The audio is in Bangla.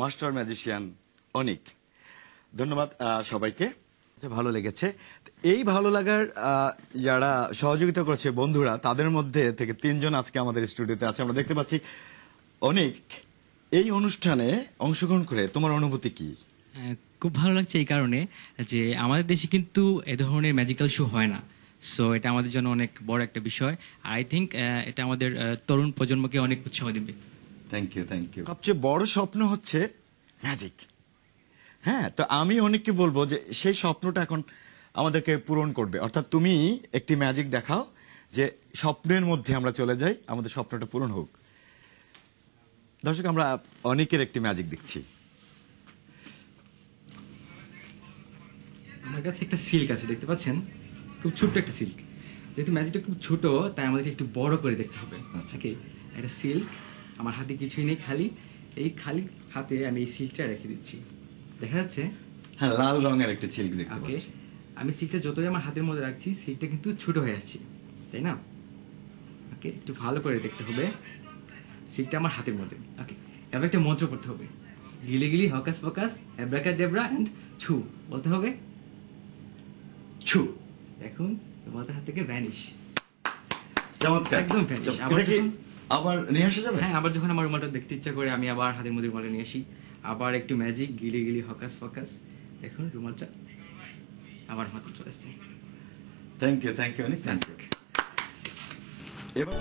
মাস্টার ম্যাজিশিয়ান অনিক। ধন্যবাদ সবাইকে, ভালো লেগেছে। এই ভালো লাগার যারা সহযোগিতা করেছে বন্ধুরা, তাদের মধ্যে থেকে 3 জন আজকে আমাদের স্টুডিওতে আছে। আমরা দেখতে পাচ্ছি। অনিক, এই অনুষ্ঠানে অংশগ্রহণ করে তোমার অনুভূতি কি? খুব ভালো লাগছে এই কারণে যে আমাদের দেশে কিন্তু এ ধরনের ম্যাজিক্যাল শো হয় না। সো এটা আমাদের জন্য অনেক বড় একটা বিষয়। আর আই থিঙ্ক এটা আমাদের তরুণ প্রজন্মকে অনেক উৎসাহ দেবে। Thank you, thank you. সবচেয়ে বড় স্বপ্ন হচ্ছে ম্যাজিক। হ্যাঁ, তো আমি অনেককে বলবো যে সেই স্বপ্নটা এখন আমাদেরকে পূরণ করবে। অর্থাৎ তুমি একটি ম্যাজিক দেখাও যে স্বপ্নের মধ্যে আমরা চলে যাই, আমাদের স্বপ্নটা পূরণ হোক। দর্শক, আমরা অনেকের একটি ম্যাজিক দেখছি। আমার কাছে একটা সিল্ক আছে, দেখতে পাচ্ছেন? খুব ছোট্ট একটা সিল্ক। যেহেতু ম্যাজিকটা খুব ছোট, তাই আমাদেরকে একটু বড় করে দেখতে হবে। আচ্ছা, ওকে, একটা সিল্ক আমার হাতে কিছুই নেই, খালি এই খালি হাতে আমি এই সিল্কটা রেখে দিচ্ছি। দেখা যাচ্ছে? হ্যাঁ, লাল রঙের একটা সিল্ক দেখতে ওকে, পাচ্ছি। আমি সিল্কটা যতই আমার হাতের মধ্যে রাখছি, সিল্কটা কিন্তু ছোট হয়ে আসছে, তাই না? ওকে, একটু ভালো করে দেখতে হবে। সিল্কটা আমার হাতের মধ্যে। ওকে, এবার একটা মন্ত্র করতে হবে। গিলি গিলি হকাস পকাস অ্যাব্রাকাডাব্রা এন্ড ছু বলতে হবে। ছু। এখন রুমালটা হাত থেকে ভ্যানিশ। চমৎকার, একদম ভ্যানিশ। এটা কি আবার নিয়ে আসা যাবে? হ্যাঁ, আবার যখন আমার রুমালটা দেখতে ইচ্ছা করে, আমি আবার হাতের মধ্যে রুমালটা নিয়ে আসি। আবার একটু ম্যাজিক, গিলি গিলি হকাস ফকাস। দেখুন রুমালটা আবার হাতে চলে আসছে। Thank you, thank you Anik, thank you. এবার